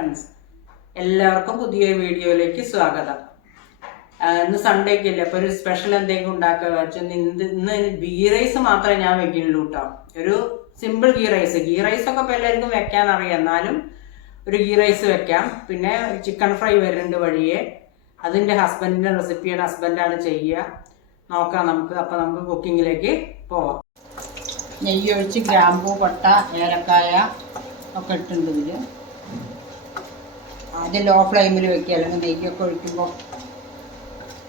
Friends, എല്ലാവർക്കും പുതിയൊരു വീഡിയോയിലേക്ക് സ്വാഗതം. ഇന്ന് സൺഡേക്ക് ഇല്ല, അപ്പൊ ഒരു സ്പെഷ്യൽ എന്തെങ്കിലും ഉണ്ടാക്കുക വെച്ചാൽ ഇന്ന് ഗീ റൈസ് മാത്രമേ ഞാൻ വെക്കുള്ളൂ കേട്ടോ. ഒരു സിമ്പിൾ ഗീ റൈസ് ഒക്കെ ഇപ്പൊ എല്ലാവർക്കും വെക്കാൻ അറിയാം, എന്നാലും ഒരു ഗീ റൈസ് വെക്കാം. പിന്നെ ചിക്കൻ ഫ്രൈ വരുന്നുണ്ട് വഴിയെ, അതിന്റെ ഹസ്ബൻഡിന്റെ റെസിപ്പിയാണ്, ഹസ്ബൻഡാണ് ചെയ്യുക. നോക്കാം നമുക്ക്. അപ്പൊ നമുക്ക് കുക്കിങ്ങിലേക്ക് പോവാം. നെയ്യ് ഒഴിച്ച് ഗ്രാമ്പൂ, പട്ട, ഏലക്കായ ഒക്കെ ഇട്ടുണ്ട് ഇതിൽ. ആദ്യം ലോ ഫ്ലെയിമിൽ വെക്കുക, അല്ലെങ്കിൽ നെയ്യൊക്കെ ഒഴിക്കുമ്പോൾ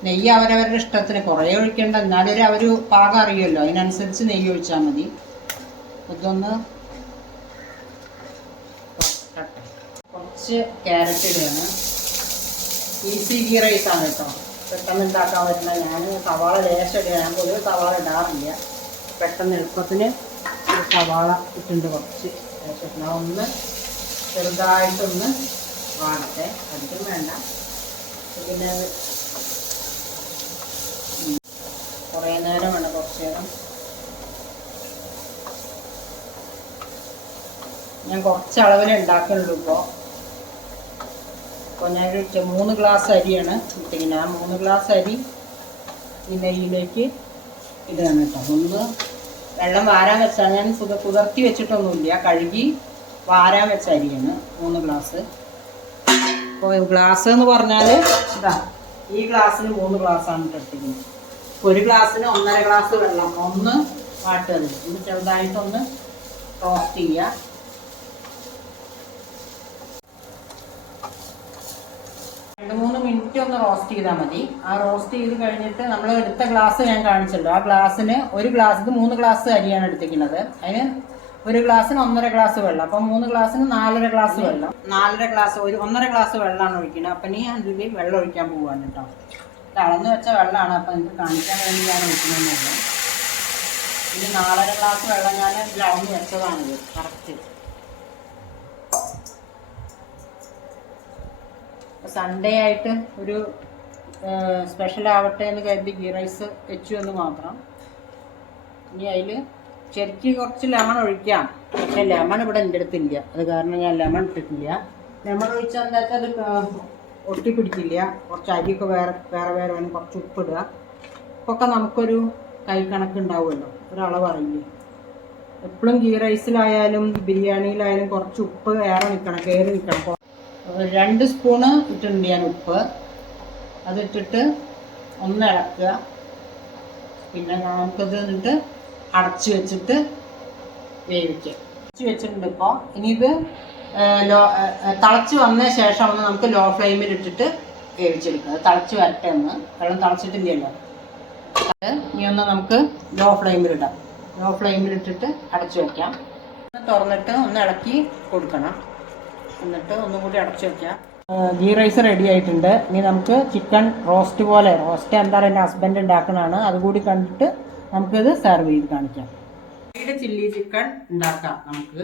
നെയ്യ് അവരവരുടെ ഇഷ്ടത്തിന് കുറേ ഒഴിക്കേണ്ട, എന്നാലും അവർ പാകം അറിയുമല്ലോ, അതിനനുസരിച്ച് നെയ്യ് ഒഴിച്ചാൽ മതി. ഇതൊന്ന് കുറച്ച് ക്യാരറ്റ് ഇടുകയാണ്. ഈസി ഗീ റൈസാണ് കേട്ടോ, പെട്ടെന്ന് ഉണ്ടാക്കാൻ പറ്റുന്ന. ഞാൻ സവാള ലേശം ഇടുക, ഞാൻ പൊതുവെ സവാള ഇടാറില്ല. പെട്ടെന്ന് എളുപ്പത്തിന് സവാള ഇട്ടുണ്ട്, കുറച്ച് ലേശം. ഒന്ന് ചെറുതായിട്ടൊന്ന് വാടട്ടെ, അധികം വേണ്ട. പിന്നെ കുറേ നേരം വേണ്ട, കുറച്ച് നേരം. ഞാൻ കുറച്ച് അളവിൽ ഉണ്ടാക്കുന്നുള്ളൂ ഇപ്പോൾ ഞാൻ 3 ഗ്ലാസ് അരിയാണ് ഇട്ടിങ്ങനെ. ആ 3 ഗ്ലാസ് അരി ഈ നെയ്യിലേക്ക് ഇടുകയാണ് കേട്ടോ. ഒന്ന് വെള്ളം വാരാൻ വെച്ചാൽ, ഞാൻ കുതിർത്തി വെച്ചിട്ടൊന്നുമില്ല, കഴുകി വാരാൻ വെച്ച അരിയാണ് 3 ഗ്ലാസ്. അപ്പോൾ ഗ്ലാസ് എന്ന് പറഞ്ഞാൽ ഇതാ, ഈ ഗ്ലാസ്സിന് 3 ഗ്ലാസ്സാണ് ഇട്ടിരിക്കുന്നത്. 1 ഗ്ലാസ്സിന് 1.5 ഗ്ലാസ് വെള്ളം. ഒന്ന് വാട്ടത്, ഒന്ന് ചെറുതായിട്ടൊന്ന് റോസ്റ്റ് ചെയ്യുക. രണ്ട് 3 മിനിറ്റ് ഒന്ന് റോസ്റ്റ് ചെയ്താൽ മതി. ആ റോസ്റ്റ് ചെയ്ത് കഴിഞ്ഞിട്ട് നമ്മൾ എടുത്ത ഗ്ലാസ് ഞാൻ കാണിച്ചല്ലോ, ആ ഗ്ലാസ്സിന് 1 ഗ്ലാസ്, ഇത് 3 ഗ്ലാസ് അരിയാണ് എടുത്തിരിക്കുന്നത്. അതിന് 1 ഗ്ലാസ്സിന് 1.5 ഗ്ലാസ് വെള്ളം. അപ്പം 3 ഗ്ലാസ്സിന് 4.5 ഗ്ലാസ് വെള്ളം. 4.5 ഗ്ലാസ്, 1.5 ഗ്ലാസ് വെള്ളമാണ് ഒഴിക്കുന്നത്. അപ്പം നീ അതിൽ വെള്ളം ഒഴിക്കാൻ പോവുകയാണ് കേട്ടോ. അളന്ന് വെച്ച വെള്ളമാണ്, അപ്പം എനിക്ക് കാണിക്കാൻ വേണ്ടി ഞാൻ ഒഴിക്കുന്നതെന്നല്ല. ഇത് 4.5 ഗ്ലാസ് വെള്ളം ഞാൻ ഇതിൽ അളന്ന് വെച്ചതാണിത് കറക്റ്റ്. സൺഡേ ആയിട്ട് ഒരു സ്പെഷ്യൽ ആവട്ടെ എന്ന് കരുതി ഗീ റൈസ് വെച്ചു എന്ന് മാത്രം. ഇനി അതിൽ ശരിക്ക് കുറച്ച് ലെമൺ ഒഴിക്കാം, പക്ഷെ ലെമൺ ഇവിടെ എൻ്റെ അടുത്തില്ല, അത് കാരണം ഞാൻ ലെമൺ ഇട്ടിട്ടില്ല. ലെമൺ ഒഴിച്ചാൽ എന്താ വെച്ചാൽ അത് ഒട്ടിപ്പിടിക്കില്ല. കുറച്ച് അരിയൊക്കെ വേറെ വേണം. കുറച്ച് ഉപ്പിടുക. ഇപ്പൊക്കെ നമുക്കൊരു കൈ കണക്കുണ്ടാവുമല്ലോ, ഒരളവ് അറിയില്ലേ. എപ്പോഴും ഗീ റൈസിലായാലും ബിരിയാണിയിലായാലും കുറച്ച് ഉപ്പ് ഏറെ നിൽക്കണം, കയറി നിൽക്കണം. 2 സ്പൂണ് ഇട്ടിട്ടുണ്ട് ഞാൻ ഉപ്പ്. അതിട്ടിട്ട് ഒന്ന് ഇളക്കുക. പിന്നെ നമുക്കത് എന്നിട്ട് അടച്ച് വെച്ചിട്ട് വേവിക്കുക. അടച്ച് വെച്ചിട്ടുണ്ട് ഇപ്പോൾ. ഇനിയിത് തിളച്ച് വന്ന ശേഷം ഒന്ന് നമുക്ക് ലോ ഫ്ലെയിമിൽ ഇട്ടിട്ട് വേവിച്ചെടുക്കുക. അത് തിളച്ച് വരട്ടെ ഒന്ന്, വെള്ളം തിളച്ചിട്ടില്ലല്ലോ. ഇനി ഒന്ന് നമുക്ക് ലോ ഫ്ലെയിമിലിടാം. ലോ ഫ്ലെയിമിലിട്ടിട്ട് അടച്ച് വയ്ക്കാം. തുറന്നിട്ട് ഒന്ന് ഇളക്കി കൊടുക്കണം. എന്നിട്ട് ഒന്നും കൂടി അടച്ചു വയ്ക്കാം. ഗീ റൈസ് റെഡി ആയിട്ടുണ്ട്. ഇനി നമുക്ക് ചിക്കൻ റോസ്റ്റ് പോലെ, റോസ്റ്റ് എന്താണ് എൻ്റെ ഹസ്ബൻഡ് ഉണ്ടാക്കുന്നതാണ്, അതുകൂടി കണ്ടിട്ട് നമുക്കിത് സെർവ് ചെയ്ത് കാണിക്കാം. ചില്ലി ചിക്കൻ ഉണ്ടാക്കാം നമുക്ക്.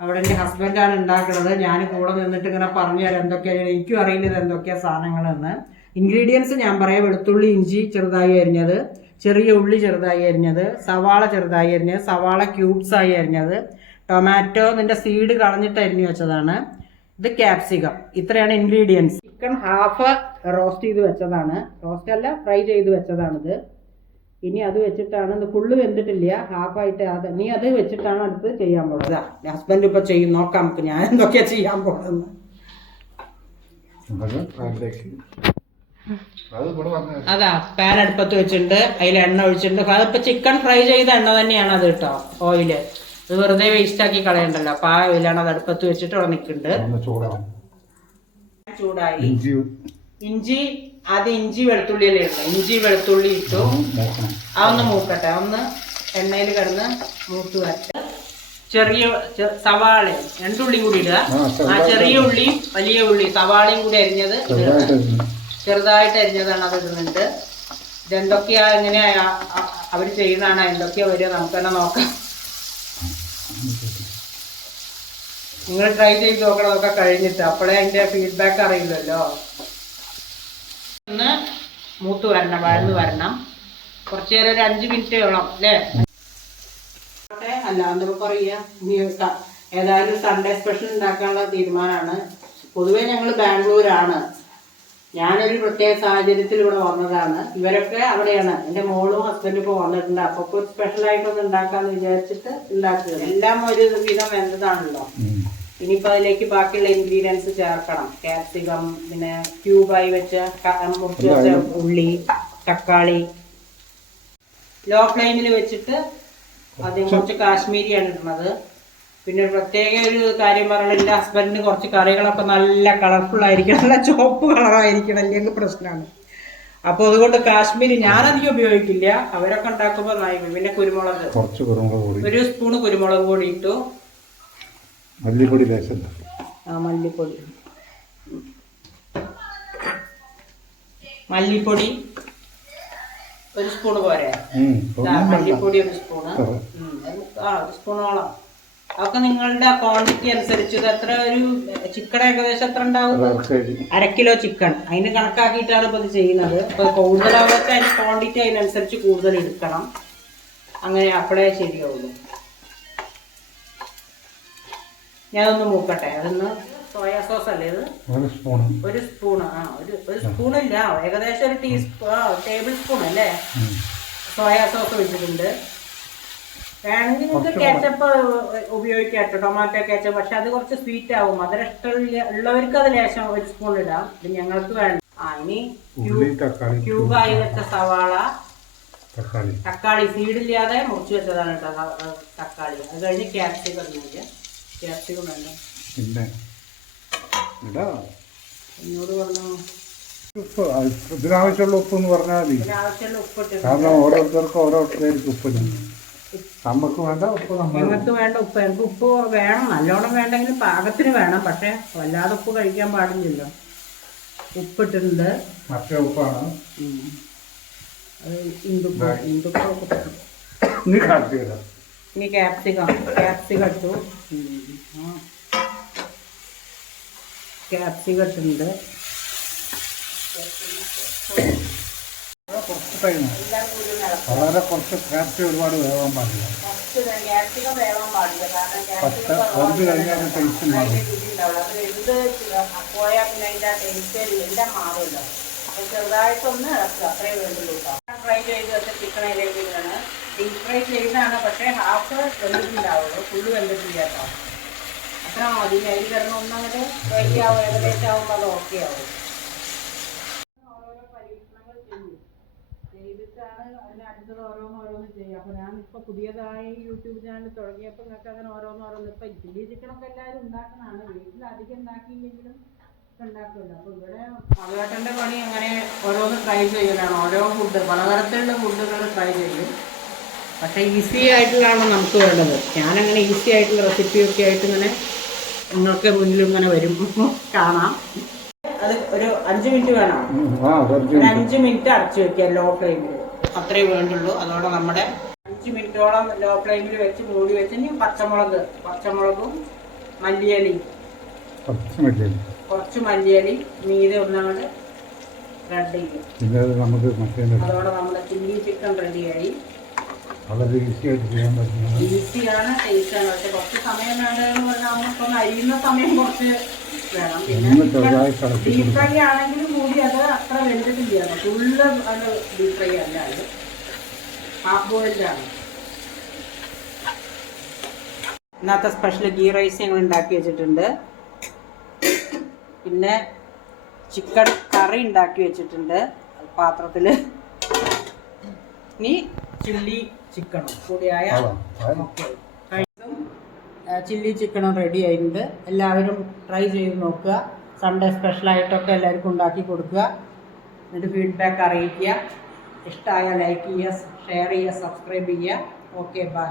അവിടെ എൻ്റെ ഹസ്ബൻഡാണ് ഉണ്ടാക്കുന്നത്, ഞാൻ കൂടെ നിന്നിട്ട് ഇങ്ങനെ പറഞ്ഞു തരാം എന്തൊക്കെയാണ്. എനിക്കും അറിയില്ല ഇത് എന്തൊക്കെയാണ് സാധനങ്ങളെന്ന്. ഇൻഗ്രീഡിയൻസ് ഞാൻ പറയാം. വെളുത്തുള്ളി, ഇഞ്ചി ചെറുതായി അരിഞ്ഞത്, ചെറിയ ഉള്ളി ചെറുതായി അരിഞ്ഞത്, സവാള ചെറുതായി അരിഞ്ഞത്, സവാള ക്യൂബ്സായി അരിഞ്ഞത്, ടൊമാറ്റോ ഇതിൻ്റെ സീഡ് കളഞ്ഞിട്ട് അരിഞ്ഞു വെച്ചതാണ്, ഇത് ക്യാപ്സിക്കം. ഇത്രയാണ് ഇൻഗ്രീഡിയൻസ്. ചിക്കൻ ഹാഫ് റോസ്റ്റ് ചെയ്ത് വെച്ചതാണ്, റോസ്റ്റ് അല്ല ഫ്രൈ ചെയ്ത് വെച്ചതാണിത്. ഇനി അത് വെച്ചിട്ടാണ്, ഇത് ഫുള്ള് വെന്തിട്ടില്ല, ഹാഫായിട്ട്. അത് വെച്ചിട്ടാണ് അടുത്ത് ചെയ്യാൻ പോകുന്നത്. ഹസ്ബൻഡ് ഇപ്പൊ ചെയ്യും, നോക്കാം നമുക്ക് ഞാൻ എന്തൊക്കെയാ ചെയ്യാൻ പോകുന്നത്. അതാ പാൻ അടുപ്പത്ത് വെച്ചിട്ടുണ്ട്, അതിൽ എണ്ണ ഒഴിച്ചിട്ടുണ്ട്. അതിപ്പോ ചിക്കൻ ഫ്രൈ ചെയ്ത എണ്ണ തന്നെയാണ് അത് കേട്ടോ, ഓയില്. ഇത് വെറുതെ വേസ്റ്റ് ആക്കി കളയണ്ടല്ലോ. അപ്പൊ ആ ഓയിലാണ് അത് അടുപ്പത്ത് വെച്ചിട്ട് ഇവിടെ നിൽക്കുന്നുണ്ട്. ചൂടായി. ഇഞ്ചി ആദ്യം ഇഞ്ചി വെളുത്തുള്ളി അല്ലേ ഉള്ളു, ഇഞ്ചി വെളുത്തുള്ളി ഇട്ടു. അതൊന്ന് മൂക്കട്ടെ, ഒന്ന് എണ്ണയിൽ കിടന്ന് മൂത്ത് വരട്ടെ. ചെറിയ സവാള 2 ഉള്ളി കൂടി ഇടുക. ആ ചെറിയ ഉള്ളി, വലിയ ഉള്ളി, സവാളയും കൂടി അരിഞ്ഞത് ചെറുതായിട്ട് അരിഞ്ഞതാണ്, അത് ഇടുന്നുണ്ട്. ഇതെന്തൊക്കെയാ, എങ്ങനെയാ അവർ ചെയ്യുന്നതാണ്, എന്തൊക്കെയാ വരിക നമുക്ക് തന്നെ നോക്കാം. നിങ്ങൾ ട്രൈ ചെയ്ത് നോക്കണതൊക്കെ കഴിഞ്ഞിട്ട്, അപ്പോഴേ അതിന്റെ ഫീഡ്ബാക്ക് അറിയില്ലല്ലോ. ഒന്ന് മൂത്ത് വരണം, വഴന്ന് വരണം. കുറച്ചു നേരം ഒരു 5 മിനിറ്റോളം അല്ലേ. അല്ല എന്താ പറയാ, ഏതായാലും സൺഡേ സ്പെഷ്യൽ ഉണ്ടാക്കാനുള്ള തീരുമാനമാണ്. പൊതുവെ ഞങ്ങൾ ബാംഗ്ലൂരാണ്. ഞാനൊരു പ്രത്യേക സാഹചര്യത്തിൽ ഇവിടെ വന്നതാണ്. ഇവരൊക്കെ അവിടെയാണ്. എൻ്റെ മോളും ഹസ്ബൻഡും ഇപ്പോൾ വന്നിട്ടുണ്ട്. അപ്പോൾ സ്പെഷ്യലായിട്ടൊന്ന് ഉണ്ടാക്കാന്ന് വിചാരിച്ചിട്ട് ഉണ്ടാക്കുക. എല്ലാം ഒരു വിധം വെന്തതാണല്ലോ. ഇനിയിപ്പോൾ അതിലേക്ക് ബാക്കിയുള്ള ഇൻഗ്രീഡിയൻസ് ചേർക്കണം. ക്യാപ്സിക്കം, പിന്നെ ക്യൂബായി വെച്ച മുറിച്ച് വെച്ച ഉള്ളി, തക്കാളി. ലോ ഫ്ലെയിമിൽ വെച്ചിട്ട് ആദ്യം കുറച്ച് കാശ്മീരിയാണ് ഇടുന്നത്. പിന്നെ ഒരു പ്രത്യേക ഒരു കാര്യം പറഞ്ഞാൽ എൻ്റെ ഹസ്ബൻഡിന് കുറച്ച് കറികളൊക്കെ നല്ല കളർഫുൾ ആയിരിക്കണം, നല്ല ചുവപ്പ് കളറായിരിക്കണം, അല്ലെങ്കിൽ പ്രശ്നമാണ്. അപ്പോൾ അതുകൊണ്ട് കാശ്മീരി ഞാനധികം ഉപയോഗിക്കില്ല. അവരൊക്കെ ഉണ്ടാക്കുമ്പോൾ പിന്നെ കുരുമുളക്, ഒരു സ്പൂണ് കുരുമുളക് പൊടി ഇട്ടു. മല്ലിപ്പൊടി മല്ലിപ്പൊടി ഒരു സ്പൂണ് പോരെ? മല്ലിപ്പൊടി ഒരു സ്പൂണ്, ഒരു സ്പൂണോളം. അതൊക്കെ നിങ്ങളുടെ ക്വാണ്ടിറ്റി അനുസരിച്ച്. ഇത് എത്ര ഒരു ചിക്കൻ ഏകദേശം എത്ര ഉണ്ടാവും? 1/2 കിലോ ചിക്കൻ. അതിന് കണക്കാക്കിയിട്ടാണ് ഇപ്പോൾ ഇത് ചെയ്യുന്നത്. ഇപ്പോൾ കൂടുതലാവട്ടെ അതിന് ക്വാണ്ടിറ്റി അതിനനുസരിച്ച് കൂടുതൽ എടുക്കണം. അങ്ങനെ അപ്പോഴേ ശരിയാവുള്ളൂ. ഞാനൊന്ന് മൂക്കട്ടെ. അതൊന്ന് സോയാ സോസ് അല്ലേ ഇത്? ഒരു സ്പൂണ്. ഒരു സ്പൂണില്ല, ഏകദേശം ഒരു ടേബിൾ സ്പൂൺ അല്ലേ സോയാ സോസ് വെച്ചിട്ടുണ്ട്. വേണമെങ്കിൽ നിങ്ങൾക്ക് കേച്ചപ്പ് ഉപയോഗിക്കാം, ടൊമാറ്റോ കേച്ചപ്പ്. പക്ഷെ അത് കുറച്ച് സ്വീറ്റ് ആവും. മധുരം ഇഷ്ടമുള്ളവർക്ക് അത് ലേശം ഒരു സ്പൂൺ ഇടാം. ഇത് ഞങ്ങൾക്ക് വേണ്ട. ഇനി ക്യൂബായി വെച്ച സവാള, തക്കാളി സീഡില്ലാതെ മുറിച്ച് വെച്ചതാണ് കേട്ടോ തക്കാളി. അത് കഴിഞ്ഞ് ക്യാപ്സിക്കം വേണ്ട. എന്നോട് പറഞ്ഞു ഇതിനാവശ്യമുള്ള ഉപ്പ് എന്ന് പറഞ്ഞാൽ മതി. ഇതിനാവശ്യമുള്ള ഉപ്പിട്ട്, കാരണം ഓരോരുത്തർക്കും ഓരോരുത്തർക്ക് ഉപ്പ് നമുക്ക് വേണ്ട ഉപ്പ്. ഞങ്ങൾക്ക് വേണ്ട ഉപ്പ്. ഞങ്ങൾക്ക് ഉപ്പ് വേണം, നല്ലോണം വേണ്ടെങ്കിലും പാകത്തിന് വേണം. പക്ഷെ വല്ലാതെ ഉപ്പ് കഴിക്കാൻ പാടില്ലല്ലോ. ഉപ്പിട്ടുണ്ട്. മറ്റേ ഉപ്പാണ് അത് ഇന്ദുപ്പ്. ഇനി ക്യാപ്സിക്കം ഇട്ടു. ക്യാപ്സിക്കം ഇട്ടുണ്ട്. കുറച്ച് ടൈം, വളരെ കുറച്ച്. ക്യാപ്സി ഒരുപാട് വേവാൻ പാടില്ല. കുറച്ച് കഴിഞ്ഞാൽ ടേസ്റ്റ് മാറും. ചെറുതായിട്ടൊന്ന് ഇളക്കുക, അത്രേ വേണ്ടുള്ളൂ. ഫ്രൈ ചെയ്ത് വെച്ച ചിക്കനിലേക്ക് ഇങ്ങനെ ഡീപ് ഫ്രൈ ചെയ്താണ്. പക്ഷേ ഹാഫ് വെന്തിട്ടുണ്ടാവുള്ളൂ, ഫുള്ള് വെന്തിട്ടില്ല കേട്ടോ. അത്ര മതി. അരി കിടന്ന് ഒന്നങ്ങോട്ട് ഫ്രൈ ആവും, ഏകദേശം ആവുമ്പോൾ അത് ഓക്കെ ആവും. ഓരോരോ പരീക്ഷണങ്ങൾ ചെയ്തിട്ടാണ് അതിനടുത്തത് ഓരോന്നോരോന്ന് ചെയ്യുക. അപ്പോൾ ഞാനിപ്പോൾ പുതിയതായി യൂട്യൂബ് ചാനൽ തുടങ്ങിയപ്പോൾ നിങ്ങൾക്ക് അങ്ങനെ ഓരോന്നോരോന്ന്. ഇപ്പം ചില്ലി ചിക്കനൊക്കെ എല്ലാവരും ഉണ്ടാക്കുന്നതാണ്. വീട്ടിൽ അധികം ഉണ്ടാക്കിയില്ലെങ്കിലും ഉണ്ടാക്കുമല്ലോ. അപ്പോൾ ഇവിടെ മകളേട്ടൻ്റെ പണി അങ്ങനെ ഓരോന്ന് ട്രൈ ചെയ്യലാണ്. ഓരോ ഫുഡ്, പലതരത്തിലുള്ള ഫുഡുകൾ ട്രൈ ചെയ്യും. പക്ഷേ ഈസി ആയിട്ടുള്ളതാണ് നമുക്ക് വേണ്ടത്. ഞാനങ്ങനെ ഈസി ആയിട്ടുള്ള റെസിപ്പിയൊക്കെ ആയിട്ട് ഇങ്ങനെ നിങ്ങൾക്ക് മുന്നിൽ ഇങ്ങനെ വരും, കാണാം. അത് ഒരു 5 മിനിറ്റ് വേണം. ഒരു 5 മിനിറ്റ് അടച്ചു വെക്കുക ലോ ഫ്ലെയിമിൽ. അത്രേ വേണ്ടുള്ളൂ. അതോടെ നമ്മുടെ 5 മിനിറ്റോളം ലോ ഫ്ലെയിമിൽ വെച്ച് മൂടി വെച്ച് ഇനി പച്ചമുളകും മല്ലിയലി, കുറച്ച് മല്ലിയലി മീതെ ഒന്നങ്ങോട്ട് റെഡി ചെയ്യും. അതോടെ നമ്മുടെ ചില്ലി ചിക്കൻ റെഡിയായി. വളരെ ഈസിയായിട്ട് ചെയ്യാൻ പറ്റും. ഈസിയാണ്, ടേസ്റ്റാണ്. പക്ഷെ കുറച്ച് സമയം വേണ്ടതെന്ന് പറഞ്ഞാൽ നമുക്കൊന്ന് അരിയുന്ന സമയം കുറച്ച് വേണം. പിന്നെ ഡീപ് ഫ്രൈ ആണെങ്കിലും കൂടി അത് അത്ര വെന്തിട്ടില്ല. ഫുള്ള് അത് ഡീപ് ഫ്രൈ അല്ല, അത് ഹാഫ് ബോയിൽഡാണ്. ഇന്നത്തെ സ്പെഷ്യൽ ഗീ റൈസ് ഞങ്ങൾ ഉണ്ടാക്കി വെച്ചിട്ടുണ്ട്. പിന്നെ ചിക്കൻ കറി ഉണ്ടാക്കി വെച്ചിട്ടുണ്ട് പാത്രത്തിൽ. ഇനി ചില്ലി ചിക്കനും കൂടിയായ ചില്ലി ചിക്കനും റെഡി ആയിട്ടുണ്ട്. എല്ലാവരും ട്രൈ ചെയ്ത് നോക്കുക. സൺഡേ സ്പെഷ്യലായിട്ടൊക്കെ എല്ലാവർക്കും ഉണ്ടാക്കി കൊടുക്കുക. എന്നിട്ട് ഫീഡ്ബാക്ക് അറിയിക്കുക. ഇഷ്ടമായ ലൈക്ക് ചെയ്യുക, ഷെയർ ചെയ്യുക, സബ്സ്ക്രൈബ് ചെയ്യുക. Okay, by.